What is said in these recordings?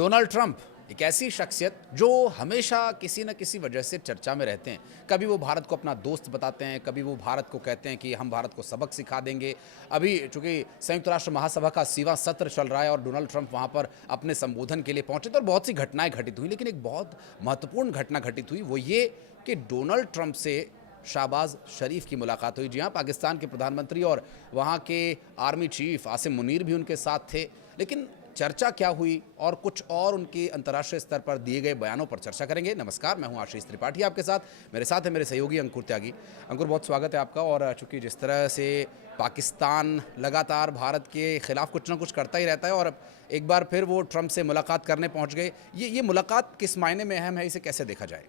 Donald Trump एक ऐसी शख्सियत जो हमेशा किसी न किसी वजह से चर्चा में रहते हैं। कभी वो भारत को अपना दोस्त बताते हैं, कभी वो भारत को कहते हैं कि हम भारत को सबक सिखा देंगे। अभी चूंकि संयुक्त राष्ट्र महासभा का 80वां सत्र चल रहा है और डोनाल्ड ट्रंप वहाँ पर अपने संबोधन के लिए पहुंचे, तो और बहुत सी घटनाएं घटित हुई, लेकिन एक बहुत महत्वपूर्ण घटना घटित हुई, वो ये कि डोनाल्ड ट्रंप से शाहबाज शरीफ की मुलाकात हुई। जी हाँ, पाकिस्तान के प्रधानमंत्री और वहाँ के आर्मी चीफ आसिम मुनीर भी उनके साथ थे। लेकिन चर्चा क्या हुई और कुछ और उनके अंतर्राष्ट्रीय स्तर पर दिए गए बयानों पर चर्चा करेंगे। नमस्कार, मैं हूं आशीष त्रिपाठी आपके साथ। मेरे साथ है मेरे सहयोगी अंकुर त्यागी। अंकुर, बहुत स्वागत है आपका। और चूंकि जिस तरह से पाकिस्तान लगातार भारत के खिलाफ कुछ ना कुछ करता ही रहता है और एक बार फिर वो ट्रंप से मुलाकात करने पहुँच गए, ये मुलाकात किस मायने में अहम है, इसे कैसे देखा जाए?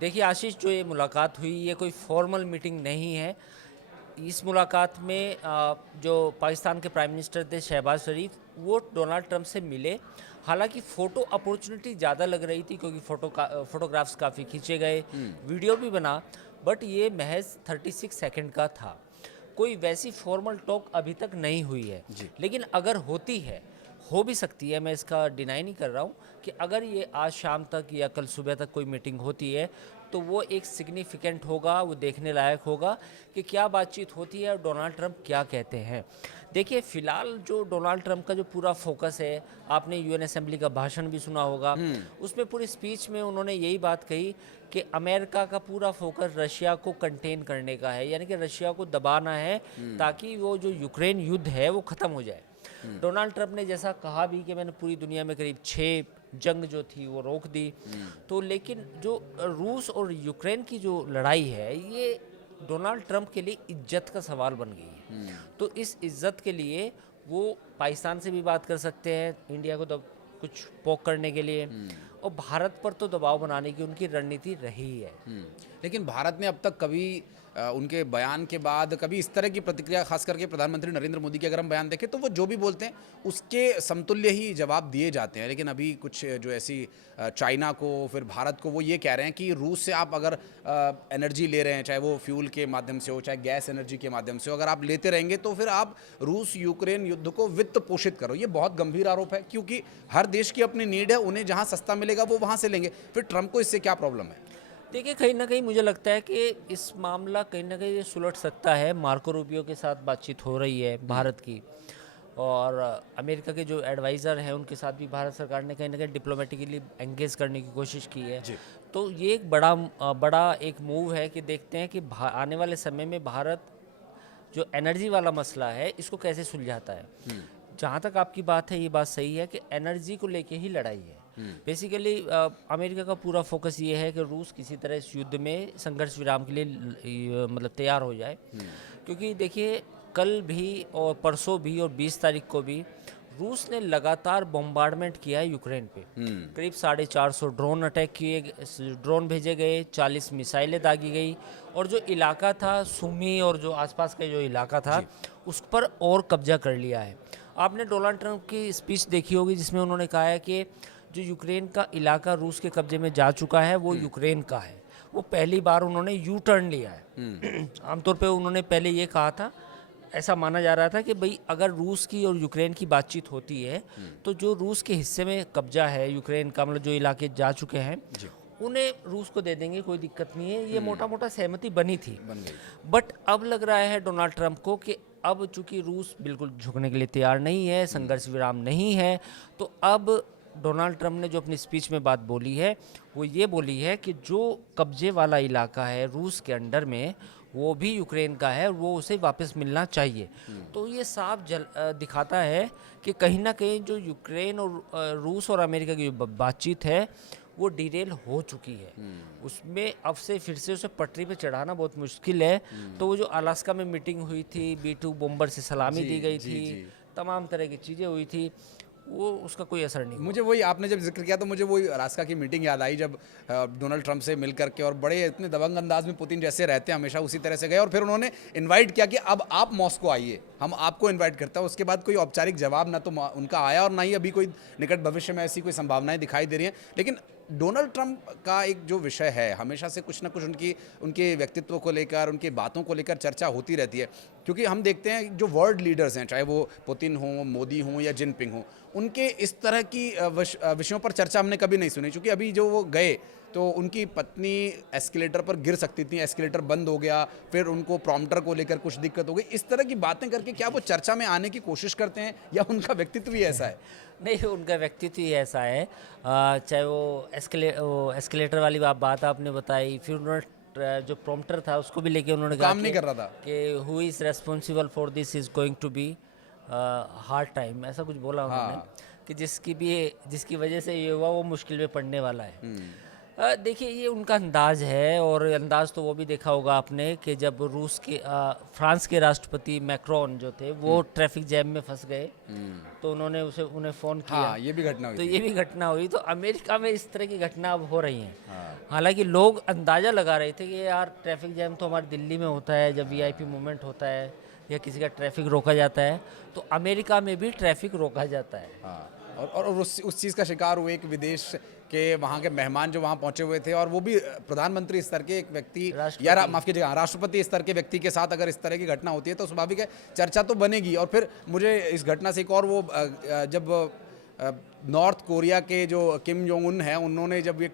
देखिए आशीष, जो ये मुलाकात हुई ये कोई फॉर्मल मीटिंग नहीं है। इस मुलाकात में जो पाकिस्तान के प्राइम मिनिस्टर थे शहबाज शरीफ, वो डोनाल्ड ट्रंप से मिले। हालांकि फ़ोटो अपॉर्चुनिटी ज़्यादा लग रही थी क्योंकि फोटोग्राफ्स काफ़ी खींचे गए, वीडियो भी बना, बट ये महज 36 सेकंड का था। कोई वैसी फॉर्मल टॉक अभी तक नहीं हुई है, लेकिन अगर होती है, हो भी सकती है, मैं इसका डिनाई नहीं कर रहा हूँ कि अगर ये आज शाम तक या कल सुबह तक कोई मीटिंग होती है तो वो एक सिग्निफिकेंट होगा, वो देखने लायक होगा कि क्या बातचीत होती है और डोनाल्ड ट्रंप क्या कहते हैं। देखिए, फ़िलहाल जो डोनाल्ड ट्रंप का जो पूरा फोकस है, आपने यूएन असेंबली का भाषण भी सुना होगा, उसमें पूरी स्पीच में उन्होंने यही बात कही कि अमेरिका का पूरा फोकस रशिया को कंटेन करने का है, यानी कि रशिया को दबाना है ताकि वो जो यूक्रेन युद्ध है वो ख़त्म हो जाए। डोनाल्ड ट्रंप ने जैसा कहा भी कि मैंने पूरी दुनिया में करीब 6 जंग जो थी वो रोक दी, तो लेकिन जो रूस और यूक्रेन की जो लड़ाई है ये डोनाल्ड ट्रंप के लिए इज्जत का सवाल बन गई है। तो इस इज्जत के लिए वो पाकिस्तान से भी बात कर सकते हैं, इंडिया को कुछ पोक करने के लिए, और भारत पर तो दबाव बनाने की उनकी रणनीति रही है। लेकिन भारत ने अब तक कभी उनके बयान के बाद कभी इस तरह की प्रतिक्रिया, खास करके प्रधानमंत्री नरेंद्र मोदी के अगर हम बयान देखें तो वो जो भी बोलते हैं उसके समतुल्य ही जवाब दिए जाते हैं। लेकिन अभी कुछ जो ऐसी चाइना को, फिर भारत को, वो ये कह रहे हैं कि रूस से आप अगर एनर्जी ले रहे हैं, चाहे वो फ्यूल के माध्यम से हो, चाहे गैस एनर्जी के माध्यम से हो, अगर आप लेते रहेंगे तो फिर आप रूस यूक्रेन युद्ध को वित्त पोषित करो। ये बहुत गंभीर आरोप है, क्योंकि हर देश की अपनी नीड है, उन्हें जहाँ सस्ता मिलेगा वो वहाँ से लेंगे। फिर ट्रंप को इससे क्या प्रॉब्लम है? देखिए, कहीं ना कहीं मुझे लगता है कि इस मामला कहीं ना कहीं ये सुलझ सकता है। मार्को रूबियो के साथ बातचीत हो रही है भारत की, और अमेरिका के जो एडवाइज़र हैं उनके साथ भी भारत सरकार ने कहीं ना कहीं डिप्लोमेटिकली एंगेज करने की कोशिश की है। तो ये एक बड़ा एक मूव है कि देखते हैं कि आने वाले समय में भारत जो एनर्जी वाला मसला है इसको कैसे सुलझाता है। जहाँ तक आपकी बात है, ये बात सही है कि एनर्जी को लेके ही लड़ाई है। बेसिकली अमेरिका का पूरा फोकस ये है कि रूस किसी तरह इस युद्ध में संघर्ष विराम के लिए मतलब तैयार हो जाए। क्योंकि देखिए, कल भी और परसों भी और 20 तारीख को भी रूस ने लगातार बॉम्बार्डमेंट किया है यूक्रेन पे। करीब 450 ड्रोन अटैक किए, ड्रोन भेजे गए, 40 मिसाइलें दागी गई, और जो इलाका था सुमी और जो आसपास का जो इलाका था उस पर और कब्जा कर लिया है। आपने डोनाल्ड ट्रंप की स्पीच देखी होगी जिसमें उन्होंने कहा है कि जो यूक्रेन का इलाका रूस के कब्जे में जा चुका है वो यूक्रेन का है। वो पहली बार उन्होंने यू टर्न लिया है। आमतौर पे उन्होंने पहले ये कहा था, ऐसा माना जा रहा था कि भाई अगर रूस की और यूक्रेन की बातचीत होती है तो जो रूस के हिस्से में कब्जा है यूक्रेन का, मतलब जो इलाके जा चुके हैं, उन्हें रूस को दे देंगे, कोई दिक्कत नहीं है। ये मोटा मोटा सहमति बनी थी। बट अब लग रहा है डोनाल्ड ट्रंप को कि अब चूंकि रूस बिल्कुल झुकने के लिए तैयार नहीं है, संघर्ष विराम नहीं है, तो अब डोनाल्ड ट्रंप ने जो अपनी स्पीच में बात बोली है वो ये बोली है कि जो कब्जे वाला इलाका है रूस के अंडर में वो भी यूक्रेन का है, वो उसे वापस मिलना चाहिए। तो ये साफ दिखाता है कि कहीं ना कहीं जो यूक्रेन और रूस और अमेरिका की जो बातचीत है वो डिरेल हो चुकी है। उसमें अब से फिर से उसे पटरी पे चढ़ाना बहुत मुश्किल है। तो वो जो अलास्का में मीटिंग हुई थी, B-2 बॉम्बर से सलामी दी गई थी, तमाम तरह की चीज़ें हुई थी, वो उसका कोई असर नहीं। मुझे वही, आपने जब जिक्र किया तो मुझे वही अलास्का की मीटिंग याद आई, जब डोनाल्ड ट्रंप से मिल करके, और बड़े इतने दबंग अंदाज में पुतिन जैसे रहते हैं हमेशा उसी तरह से गए, और फिर उन्होंने इनवाइट किया कि अब आप मॉस्को आइए। हम आपको इनवाइट करते हैं, उसके बाद कोई औपचारिक जवाब ना तो उनका आया और ना ही अभी कोई निकट भविष्य में ऐसी कोई संभावनाएं दिखाई दे रही हैं। लेकिन डोनाल्ड ट्रंप का एक जो विषय है, हमेशा से कुछ ना कुछ उनके व्यक्तित्व को लेकर, उनकी बातों को लेकर चर्चा होती रहती है, क्योंकि हम देखते हैं जो वर्ल्ड लीडर्स हैं, चाहे वो पुतिन हों, मोदी हों या जिनपिंग हों, उनके इस तरह की विषयों पर चर्चा हमने कभी नहीं सुनी। क्योंकि अभी जो वो गए तो उनकी पत्नी एस्केलेटर पर गिर सकती थी, एस्केलेटर बंद हो गया, फिर उनको प्रॉम्प्टर को लेकर कुछ दिक्कत हो गई। इस तरह की बातें करके क्या वो चर्चा में आने की कोशिश करते हैं या उनका व्यक्तित्व ही ऐसा है? नहीं, उनका व्यक्तित्व ही ऐसा है। चाहे वो एस्केलेटर वाली बात आपने बताई, फिर उन्होंने जो प्रॉम्प्टर था उसको भी लेके उन्होंने कहा काम नहीं कर रहा था। कि who is responsible for this is going to be hard time, ऐसा कुछ बोला उन्होंने कि जिसकी वजह से ये हुआ वो मुश्किल में पड़ने वाला है। देखिए, ये उनका अंदाज है, और अंदाज तो वो भी देखा होगा आपने कि जब फ्रांस के राष्ट्रपति मैक्रोन जो थे वो ट्रैफिक जैम में फंस गए, तो उन्हें फ़ोन किया। हाँ, ये भी घटना हुई तो थी। ये भी घटना हुई। तो अमेरिका में इस तरह की घटना अब हो रही हैं। हालांकि लोग अंदाज़ा लगा रहे थे कि यार ट्रैफिक जैम तो हमारे दिल्ली में होता है, जब वीआईपी मूवमेंट होता है या किसी का ट्रैफिक रोका जाता है, तो अमेरिका में भी ट्रैफिक रोका जाता है। हाँ, और उस चीज़ का शिकार हुए एक विदेश के वहाँ के मेहमान जो वहाँ पहुँचे हुए थे, और वो भी प्रधानमंत्री स्तर के एक व्यक्ति या माफ़ कीजिएगा राष्ट्रपति स्तर के व्यक्ति के साथ अगर इस तरह की घटना होती है तो स्वाभाविक है चर्चा तो बनेगी। और फिर मुझे इस घटना से एक और वो जब नॉर्थ कोरिया के जो किम जोंग उन है, उन्होंने जब एक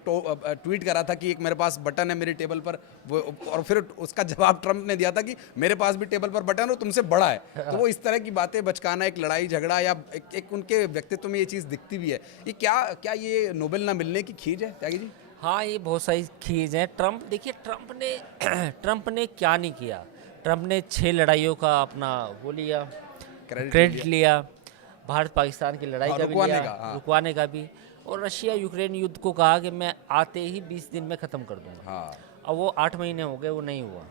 ट्वीट करा था कि एक मेरे पास बटन है मेरे टेबल पर, वो और फिर उसका जवाब ट्रंप ने दिया था कि मेरे पास भी टेबल पर बटन है, वो तुमसे बड़ा है। तो वो इस तरह की बातें बचकाना, एक लड़ाई झगड़ा या एक उनके व्यक्तित्व में ये चीज़ दिखती भी है। ये क्या ये नोबेल ना मिलने की खींच है त्यागी जी? हाँ, ये बहुत सारी खीज है। देखिए ट्रंप ने क्या नहीं किया। ट्रंप ने 6 लड़ाइयों का अपना वो लिया, क्रेडिट लिया, भारत पाकिस्तान की लड़ाई का भी लिया, रुकवाने का भी, और रशिया यूक्रेन युद्ध को कहा कि मैं आते ही 20 दिन में ख़त्म कर दूंगा। अब वो 8 महीने हो गए, वो नहीं हुआ।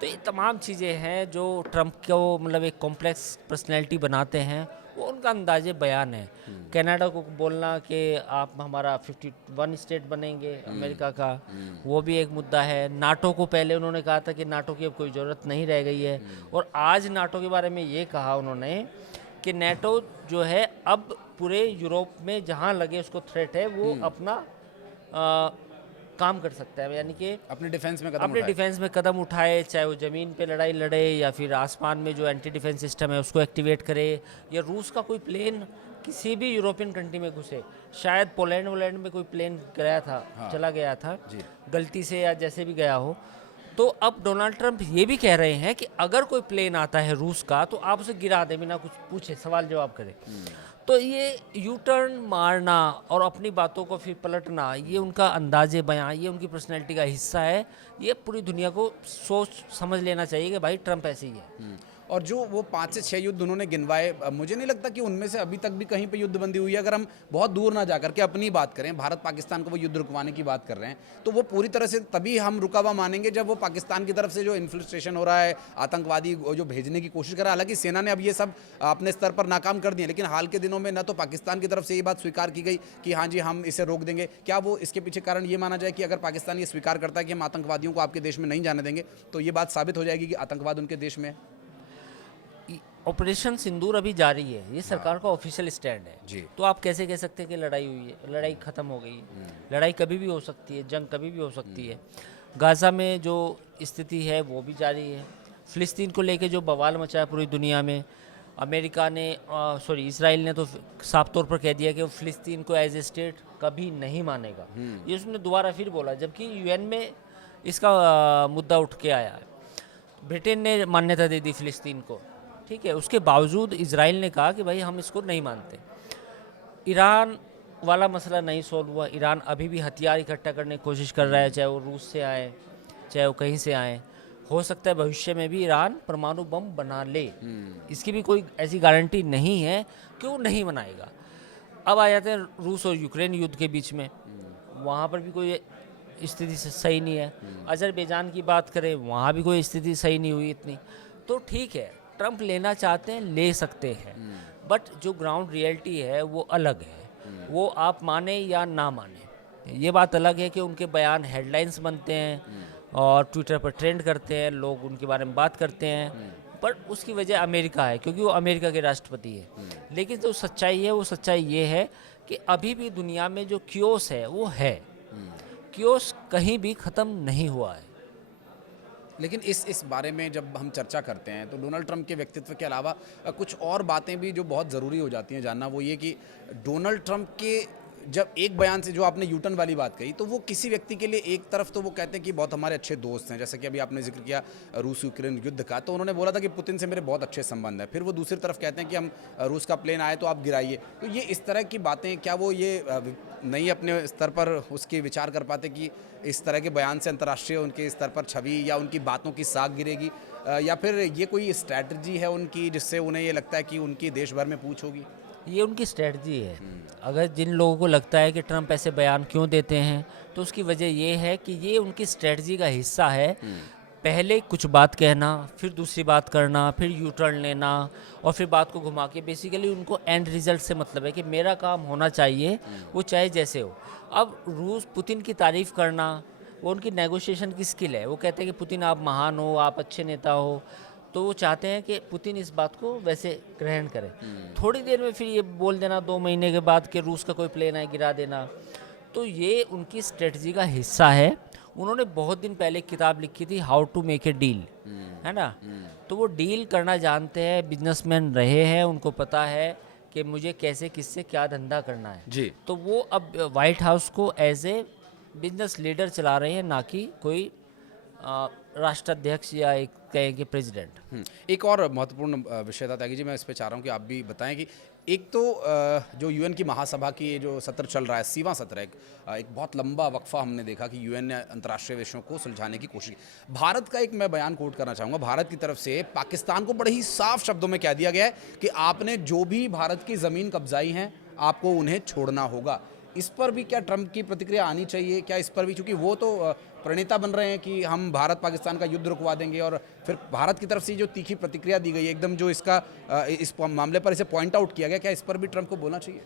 तो ये तमाम चीज़ें हैं जो ट्रंप को मतलब एक कॉम्प्लेक्स पर्सनैलिटी बनाते हैं, वो उनका अंदाजे बयान है। कनाडा को बोलना कि आप हमारा 51 स्टेट बनेंगे अमेरिका का, वो भी एक मुद्दा है। नाटो को पहले उन्होंने कहा था कि नाटो की अब कोई ज़रूरत नहीं रह गई है, और आज नाटो के बारे में ये कहा उन्होंने कि नाटो जो है अब पूरे यूरोप में जहाँ लगे उसको थ्रेट है, वो अपना काम कर सकता है, यानी कि अपने डिफेंस में कदम उठाए, चाहे वो ज़मीन पे लड़ाई लड़े या फिर आसमान में जो एंटी डिफेंस सिस्टम है उसको एक्टिवेट करे, या रूस का कोई प्लेन किसी भी यूरोपियन कंट्री में घुसे। शायद पोलैंड में कोई प्लेन गया था, चला गया था गलती से या जैसे भी गया हो। तो अब डोनाल्ड ट्रंप ये भी कह रहे हैं कि अगर कोई प्लेन आता है रूस का तो आप उसे गिरा दें बिना कुछ पूछे, सवाल जवाब करें। तो ये यू टर्न मारना और अपनी बातों को फिर पलटना, ये उनका अंदाजे बयां, ये उनकी पर्सनैलिटी का हिस्सा है। ये पूरी दुनिया को सोच समझ लेना चाहिए कि भाई ट्रंप ऐसे ही है। और जो वो 5 से 6 युद्ध उन्होंने गिनवाए, मुझे नहीं लगता कि उनमें से अभी तक भी कहीं पे युद्ध बंदी हुई है। अगर हम बहुत दूर ना जाकर के अपनी बात करें, भारत पाकिस्तान को वो युद्ध रुकवाने की बात कर रहे हैं, तो वो पूरी तरह से तभी हम रुका हुआ मानेंगे जब वो पाकिस्तान की तरफ से जो इन्फ्लिस्ट्रेशन हो रहा है, आतंकवादी जो भेजने की कोशिश कर रहा है। हालांकि सेना ने अब ये सब अपने स्तर पर नाकाम कर दिए, लेकिन हाल के दिनों में न तो पाकिस्तान की तरफ से ये बात स्वीकार की गई कि हाँ जी हम इसे रोक देंगे। क्या वो इसके पीछे कारण ये माना जाए कि अगर पाकिस्तान ये स्वीकार करता है कि हम आतंकवादियों को आपके देश में नहीं जाने देंगे, तो ये बात साबित हो जाएगी कि आतंकवाद उनके देश में है? ऑपरेशन सिंदूर अभी जारी है, ये सरकार का ऑफिशियल स्टैंड है जी। तो आप कैसे कह सकते हैं कि लड़ाई हुई है? लड़ाई ख़त्म हो गई। लड़ाई कभी भी हो सकती है, जंग कभी भी हो सकती है। गाज़ा में जो स्थिति है वो भी जारी है। फ़िलिस्तीन को लेके जो बवाल मचा है पूरी दुनिया में, अमेरिका ने इसराइल ने तो साफ तौर पर कह दिया कि वो फ़िलिस्तीन को एज ए स्टेट कभी नहीं मानेगा। ये उसने दोबारा फिर बोला, जबकि यूएन में इसका मुद्दा उठ के आया है। ब्रिटेन ने मान्यता दे दी फ़िलिस्तीन को, ठीक है। उसके बावजूद इजराइल ने कहा कि भाई हम इसको नहीं मानते। ईरान वाला मसला नहीं सॉल्व हुआ। ईरान अभी भी हथियार इकट्ठा करने की कोशिश कर रहा है, चाहे वो रूस से आए चाहे वो कहीं से आए। हो सकता है भविष्य में भी ईरान परमाणु बम बना ले, इसकी भी कोई ऐसी गारंटी नहीं है कि वो नहीं बनाएगा। अब आ जाते हैं रूस और यूक्रेन युद्ध के बीच में, वहाँ पर भी कोई स्थिति सही नहीं है। अजरबैजान की बात करें, वहाँ भी कोई स्थिति सही नहीं हुई इतनी। तो ठीक है, ट्रंप लेना चाहते हैं, ले सकते हैं, बट जो ग्राउंड रियलिटी है वो अलग है। वो आप माने या ना माने, ये बात अलग है कि उनके बयान हेडलाइंस बनते हैं और ट्विटर पर ट्रेंड करते हैं, लोग उनके बारे में बात करते हैं, पर उसकी वजह अमेरिका है, क्योंकि वो अमेरिका के राष्ट्रपति है। लेकिन जो सच्चाई है, वो सच्चाई ये है कि अभी भी दुनिया में जो क्योस है वो है, क्योस कहीं भी ख़त्म नहीं हुआ है। लेकिन इस बारे में जब हम चर्चा करते हैं तो डोनाल्ड ट्रंप के व्यक्तित्व के अलावा कुछ और बातें भी जो बहुत ज़रूरी हो जाती हैं जानना, वो ये कि डोनाल्ड ट्रंप के जब एक बयान से, जो आपने यूटर्न वाली बात कही, तो वो किसी व्यक्ति के लिए एक तरफ तो वो कहते हैं कि बहुत हमारे अच्छे दोस्त हैं, जैसे कि अभी आपने जिक्र किया रूस यूक्रेन युद्ध का, तो उन्होंने बोला था कि पुतिन से मेरे बहुत अच्छे संबंध हैं। फिर वो दूसरी तरफ कहते हैं कि हम रूस का प्लेन आए तो आप गिराइए। तो ये इस तरह की बातें, क्या वो ये नहीं अपने स्तर पर उसके विचार कर पाते कि इस तरह के बयान से अंतर्राष्ट्रीय उनके स्तर पर छवि या उनकी बातों की साख गिरेगी, या फिर ये कोई स्ट्रैटेजी है उनकी जिससे उन्हें ये लगता है कि उनकी देश भर में पूछ होगी? ये उनकी स्ट्रेटजी है। अगर जिन लोगों को लगता है कि ट्रंप ऐसे बयान क्यों देते हैं, तो उसकी वजह ये है कि ये उनकी स्ट्रेटजी का हिस्सा है। पहले कुछ बात कहना, फिर दूसरी बात करना, फिर यू टर्न लेना, और फिर बात को घुमा के, बेसिकली उनको एंड रिजल्ट से मतलब है कि मेरा काम होना चाहिए, वो चाहे जैसे हो। अब रूस पुतिन की तारीफ़ करना, वो उनकी नेगोशिएशन की स्किल है। वो कहते हैं कि पुतिन आप महान हो, आप अच्छे नेता हो, तो वो चाहते हैं कि पुतिन इस बात को वैसे ग्रहण करे। थोड़ी देर में फिर ये बोल देना 2 महीने के बाद कि रूस का कोई प्लेन है, गिरा देना। तो ये उनकी स्ट्रेटजी का हिस्सा है। उन्होंने बहुत दिन पहले एक किताब लिखी थी, how to make a deal, है ना। तो वो डील करना जानते हैं, बिजनेसमैन रहे हैं, उनको पता है कि मुझे कैसे किससे क्या धंधा करना है जी। तो वो अब वाइट हाउस को एज ए बिजनेस लीडर चला रहे हैं, ना कि कोई राष्ट्राध्यक्ष या एक कहें कि प्रेसिडेंट। एक और महत्वपूर्ण विषय था त्यागी जी, मैं इस पे चाह रहा हूँ कि आप भी बताएं कि एक तो जो यूएन की महासभा की ये जो सत्र चल रहा है, 80वां सत्र है, एक बहुत लंबा वक्फा हमने देखा कि यूएन ने अंतर्राष्ट्रीय विषयों को सुलझाने की कोशिश की। भारत का एक मैं बयान कोट करना चाहूँगा। भारत की तरफ से पाकिस्तान को बड़े ही साफ शब्दों में कह दिया गया है कि आपने जो भी भारत की ज़मीन कब्जाई हैं, आपको उन्हें छोड़ना होगा। इस पर भी क्या ट्रंप की प्रतिक्रिया आनी चाहिए? क्या इस पर भी, क्योंकि वो तो प्रणेता बन रहे हैं कि हम भारत पाकिस्तान का युद्ध रुकवा देंगे, और फिर भारत की तरफ से जो तीखी प्रतिक्रिया दी गई है, एकदम जो इसका इस मामले पर इसे पॉइंट आउट किया गया, क्या इस पर भी ट्रंप को बोलना चाहिए?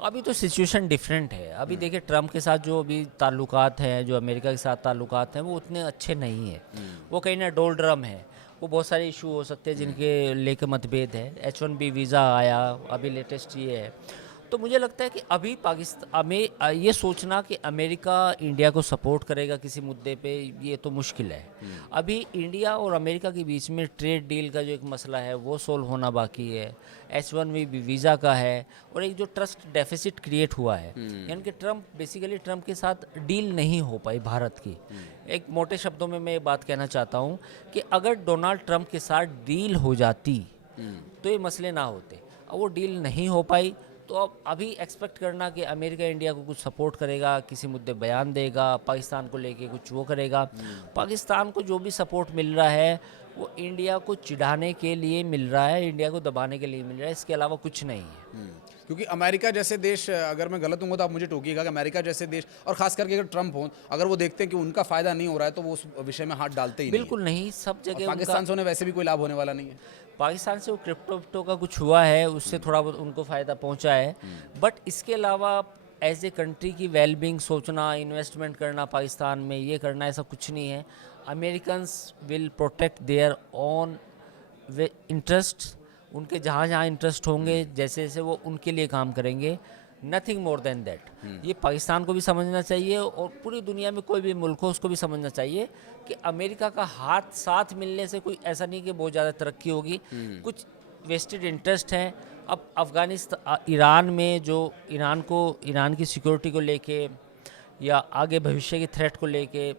अभी तो सिचुएशन डिफरेंट है। अभी देखिए ट्रंप के साथ जो अभी ताल्लुकात हैं, जो अमेरिका के साथ ताल्लुकात हैं, वो उतने अच्छे नहीं हैं। वो कहीं ना डोलड्रम है। वो बहुत सारे इशू हो सकते हैं जिनके लेके मतभेद है। H1B वीज़ा आया, अभी लेटेस्ट ये है। तो मुझे लगता है कि अभी पाकिस्तान में ये सोचना कि अमेरिका इंडिया को सपोर्ट करेगा किसी मुद्दे पे, ये तो मुश्किल है। अभी इंडिया और अमेरिका के बीच में ट्रेड डील का जो एक मसला है वो सोल्व होना बाकी है। H1B वीज़ा का है, और एक जो ट्रस्ट डेफिसिट क्रिएट हुआ है, यानी कि ट्रंप के साथ डील नहीं हो पाई भारत की। एक मोटे शब्दों में मैं ये बात कहना चाहता हूँ कि अगर डोनाल्ड ट्रंप के साथ डील हो जाती तो ये मसले ना होते। अब वो डील नहीं हो पाई, तो अब अभी एक्सपेक्ट करना कि अमेरिका इंडिया को कुछ सपोर्ट करेगा, किसी मुद्दे बयान देगा, पाकिस्तान को लेके कुछ वो करेगा। पाकिस्तान को जो भी सपोर्ट मिल रहा है वो इंडिया को चिढ़ाने के लिए मिल रहा है, इंडिया को दबाने के लिए मिल रहा है, इसके अलावा कुछ नहीं है। क्योंकि अमेरिका जैसे देश, अगर मैं गलत हूँ तो आप मुझे टोकिएगा, कि अमेरिका जैसे देश, और खास करके अगर ट्रंप हो, अगर वो देखते हैं कि उनका फ़ायदा नहीं हो रहा है तो वो उस विषय में हाथ डालते ही बिल्कुल नहीं, सब नहीं। जगह और पाकिस्तान से उन्हें वैसे भी कोई लाभ होने वाला नहीं है। पाकिस्तान से वो क्रिप्टो का कुछ हुआ है, उससे थोड़ा बहुत उनको फ़ायदा पहुंचा है। बट इसके अलावा एज ए कंट्री की वेलबींग सोचना, इन्वेस्टमेंट करना पाकिस्तान में, ये करना, ऐसा कुछ नहीं है। Americans will protect their own interest. उनके जहाँ जहाँ इंटरेस्ट होंगे, जैसे जैसे वो उनके लिए काम करेंगे, नथिंग मोर देन दैट। ये पाकिस्तान को भी समझना चाहिए, और पूरी दुनिया में कोई भी मुल्क हो उसको भी समझना चाहिए कि अमेरिका का हाथ साथ मिलने से कोई ऐसा नहीं कि बहुत ज़्यादा तरक्की होगी। कुछ वेस्टेड इंटरेस्ट हैं। अब अफ़गानिस्तान, ईरान में जो ईरान की सिक्योरिटी को लेके, या आगे भविष्य की थ्रेट को लेके,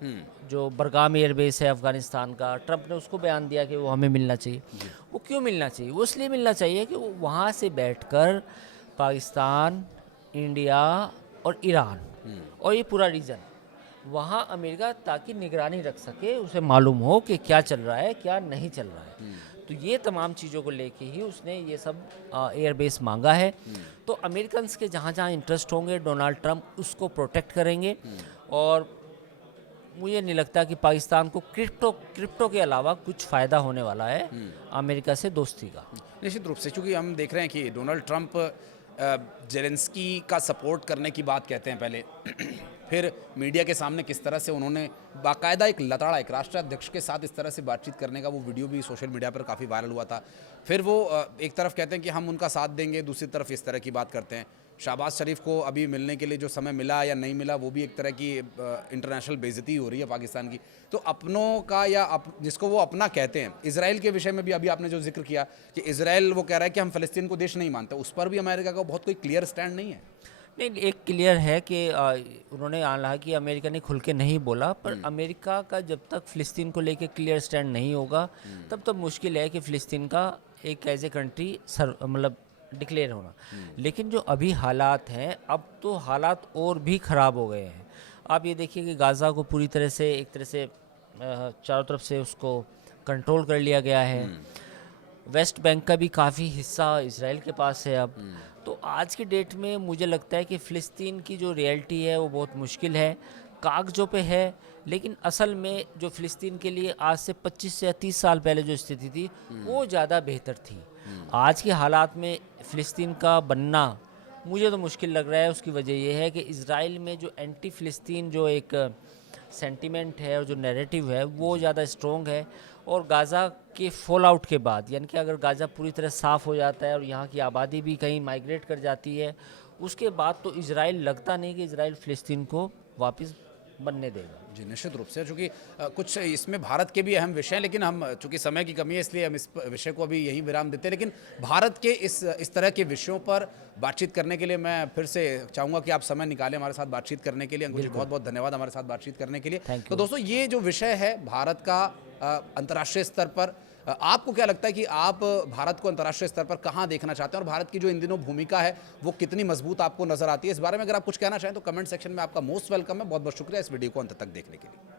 जो बरगाम एयरबेस है अफ़गानिस्तान का, ट्रंप ने उसको बयान दिया कि वो हमें मिलना चाहिए। वो क्यों मिलना चाहिए? वो इसलिए मिलना चाहिए कि वो वहाँ से बैठकर पाकिस्तान, इंडिया और ईरान और ये पूरा रीजन, वहाँ अमेरिका ताकि निगरानी रख सके, उसे मालूम हो कि क्या चल रहा है, क्या नहीं चल रहा है। तो ये तमाम चीज़ों को लेके ही उसने ये सब एयरबेस मांगा है। तो अमेरिकन्स के जहाँ जहाँ इंटरेस्ट होंगे, डोनाल्ड ट्रंप उसको प्रोटेक्ट करेंगे। और मुझे नहीं लगता कि पाकिस्तान को क्रिप्टो के अलावा कुछ फ़ायदा होने वाला है अमेरिका से दोस्ती का। निश्चित रूप से, क्योंकि हम देख रहे हैं कि डोनाल्ड ट्रंप जेलेंस्की का सपोर्ट करने की बात कहते हैं पहले, फिर मीडिया के सामने किस तरह से उन्होंने बाकायदा एक लताड़ा एक राष्ट्राध्यक्ष के साथ इस तरह से बातचीत करने का वो वीडियो भी सोशल मीडिया पर काफ़ी वायरल हुआ था। फिर वो एक तरफ कहते हैं कि हम उनका साथ देंगे, दूसरी तरफ इस तरह की बात करते हैं। शहबाज शरीफ को अभी मिलने के लिए जो समय मिला या नहीं मिला, वो भी एक तरह की इंटरनेशनल बेइज्जती हो रही है पाकिस्तान की। तो अपनों का या जिसको वो अपना कहते हैं, इजराइल के विषय में भी अभी आपने जो जिक्र किया कि इजराइल वो कह रहा है कि हम फ़लस्तीन को देश नहीं मानते, उस पर भी अमेरिका का बहुत कोई क्लियर स्टैंड नहीं है। नहीं, एक क्लियर है कि उन्होंने हालांकि अमेरिका ने खुल के नहीं बोला, पर अमेरिका का जब तक फ़िलिस्तीन को लेके क्लियर स्टैंड नहीं होगा तब तक मुश्किल है कि फ़िलिस्तीन का एक एज ए कंट्री मतलब डिक्लेयर होना। लेकिन जो अभी हालात हैं, अब तो हालात और भी ख़राब हो गए हैं। आप ये देखिए कि गाज़ा को पूरी तरह से एक तरह से चारों तरफ से उसको कंट्रोल कर लिया गया है। वेस्ट बैंक का भी काफ़ी हिस्सा इजराइल के पास है अब। तो आज की डेट में मुझे लगता है कि फ़िलिस्तीन की जो रियलिटी है वो बहुत मुश्किल है, कागज़ों पे है, लेकिन असल में जो फ़िलिस्तीन के लिए आज से 25 या 30 साल पहले जो स्थिति थी वो ज़्यादा बेहतर थी। आज के हालात में फ़िलिस्तीन का बनना मुझे तो मुश्किल लग रहा है। उसकी वजह ये है कि इजराइल में जो एंटी फ़िलिस्तीन जो एक सेंटिमेंट है और जो नैरेटिव है वो ज़्यादा स्ट्रॉन्ग है। और गाज़ा के फॉल आउट के बाद, यानी कि अगर गाज़ा पूरी तरह साफ़ हो जाता है और यहाँ की आबादी भी कहीं माइग्रेट कर जाती है, उसके बाद तो इजराइल लगता नहीं कि इजराइल फ़िलिस्तीन को वापस बनने देगा। जी, निश्चित रूप से, चूँकि कुछ इसमें भारत के भी अहम विषय हैं, लेकिन हम चूँकि समय की कमी है इसलिए हम इस विषय को अभी यहीं विराम देते हैं। लेकिन भारत के इस तरह के विषयों पर बातचीत करने के लिए मैं फिर से चाहूँगा कि आप समय निकालें हमारे साथ बातचीत करने के लिए। अंकुर जी, बहुत बहुत धन्यवाद हमारे साथ बातचीत करने के लिए। तो दोस्तों, ये जो विषय है भारत का अंतर्राष्ट्रीय स्तर पर, आपको क्या लगता है कि आप भारत को अंतर्राष्ट्रीय स्तर पर कहाँ देखना चाहते हैं और भारत की जो इन दिनों भूमिका है वो कितनी मजबूत आपको नजर आती है? इस बारे में अगर आप कुछ कहना चाहें तो कमेंट सेक्शन में आपका मोस्ट वेलकम है। बहुत बहुत शुक्रिया इस वीडियो को अंत तक देखने के लिए।